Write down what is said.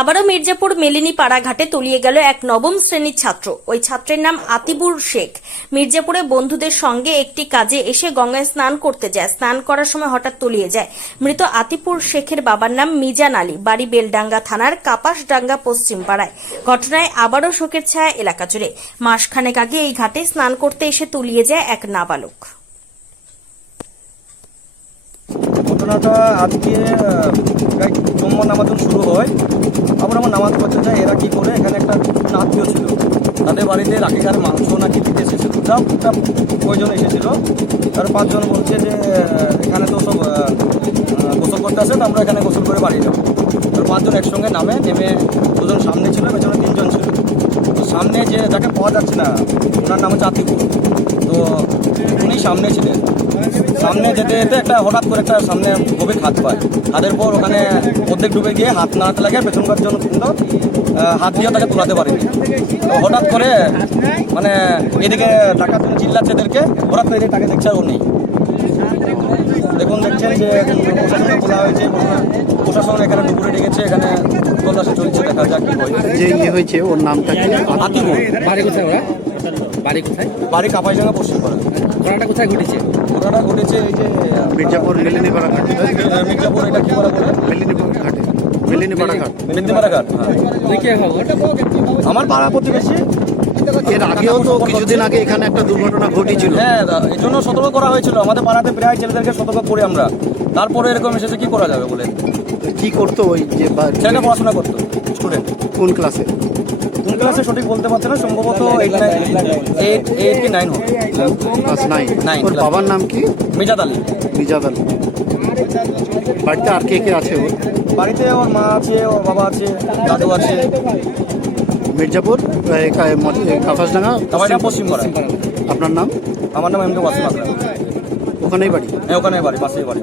আবারও মির্জাপুর মেলিনী পাড়াঘাটে তলিয়ে গেল এক নবম শ্রেণির ছাত্র। ওই ছাত্রের নাম আতিবুর শেখ। মির্জাপুরে বন্ধুদের সঙ্গে একটি কাজে এসে গঙ্গায় স্নান করতে যায়। স্নান করার সময় হঠাৎ তলিয়ে যায়। মৃত আতিপুর শেখের বাবার নাম মিজান আলী। বাড়ি বেলডাঙ্গা থানার কাপাসডাঙ্গা পশ্চিম পাড়ায়। ঘটনায় আবারও শোকের ছায়া এলাকা জুড়ে। মাসখানেক আগে এই ঘাটে স্নান করতে এসে তলিয়ে যায় এক নাবালক। ঘটনাটা আজকে জম্মা নামাজন শুরু হয়। আবার আমার নামাজ পড়তে যায় এরা কি করে? এখানে একটা আত্মীয় ছিল। তাদের বাড়িতে রাখিকার মাংস নাকি দিতে এসেছিল। যা একটা প্রয়োজন এসেছিল। তার পাঁচজন বলছে যে এখানে তো সব গোসল করতে আসে, তো আমরা এখানে গোসল করে বাড়ি যাব। তার পাঁচজন একসঙ্গে নামে, নেমে দুজন সামনে ছিল, পেছনে তিনজন ছিল। তো সামনে যে, যাকে পাওয়া যাচ্ছে না, ওনার নাম হচ্ছে আতিকুর তো উনি সামনে ছিলেন। সামনে যেতে যেতে একটা হঠাৎ করে একটা সামনে গভীর হাত পায়। হাতের পর ওখানে অর্ধেক ডুবে গিয়ে হাত নাড়াতে লাগে পেছনকার জন্য কিন্তু হাত দিয়ে তাকে তোলাতে পারেনি। তো হঠাৎ করে মানে এদিকে ডাকাত চিল্লাচ্ছে এদেরকে হঠাৎ করে তাকে দেখছে আর ও নেই। দেখুন দেখছেন যে প্রশাসনকে বলা হয়েছে প্রশাসন এখানে দুপুরে ডেকেছে এখানে তল্লাশি চলছে দেখা যাক কি হয়। যে ইয়ে হয়েছে ওর নামটা কি? বাড়ি কোথায় বাড়ি কোথায়? বাড়ি কাপাইডাঙ্গা পশ্চিম পাড়া ঘটনাটা কোথায় ঘটেছে? ঘটনাটা ঘটেছে এই যে মির্জাপুর মেলিনীপাড়া ঘাট। মির্জাপুর এটা কি বলা বলে মেলিনীপুর ঘাটে। মেলিনীপাড়া ঘাট। মেদিনীপাড়া ঘাট হ্যাঁ। তুই কে খবর? আমার পাড়া প্রতিবেশী। এর আগেও তো কিছুদিন আগে এখানে একটা দুর্ঘটনা ঘটেছিল। হ্যাঁ এই জন্য সতর্ক করা হয়েছিল। আমাদের পাড়াতে প্রায় ছেলেদেরকে সতর্ক করি আমরা। তারপরে এরকম এসেছে কি করা যাবে বলে? কি করতো ওই যে ছেলেটা পড়াশোনা করতো স্টুডেন্ট কোন ক্লাসে কোন ক্লাসে সঠিক বলতে পারছে না সম্ভবত এইট এইট এইট কি নাইন হবে ক্লাস নাইন Nine, ওর বাবার নাম কি? মিজাদ আলী। মিজাদ আলী। বাড়িতে আর কে কে আছে ওর? বাড়িতে ওর মা আছে ওর বাবা আছে দাদু আছে। মির্জাপুর এ, কা- মত- এ, কাপাসডাঙ্গা সবাইটা পশ্চিম পাড়ায় আপনার নাম? আমার নাম এমনি ওয়াসিম আকরাম ওখানেই বাড়ি? হ্যাঁ ওখানে বাড়ি পাশেই বাড়ি।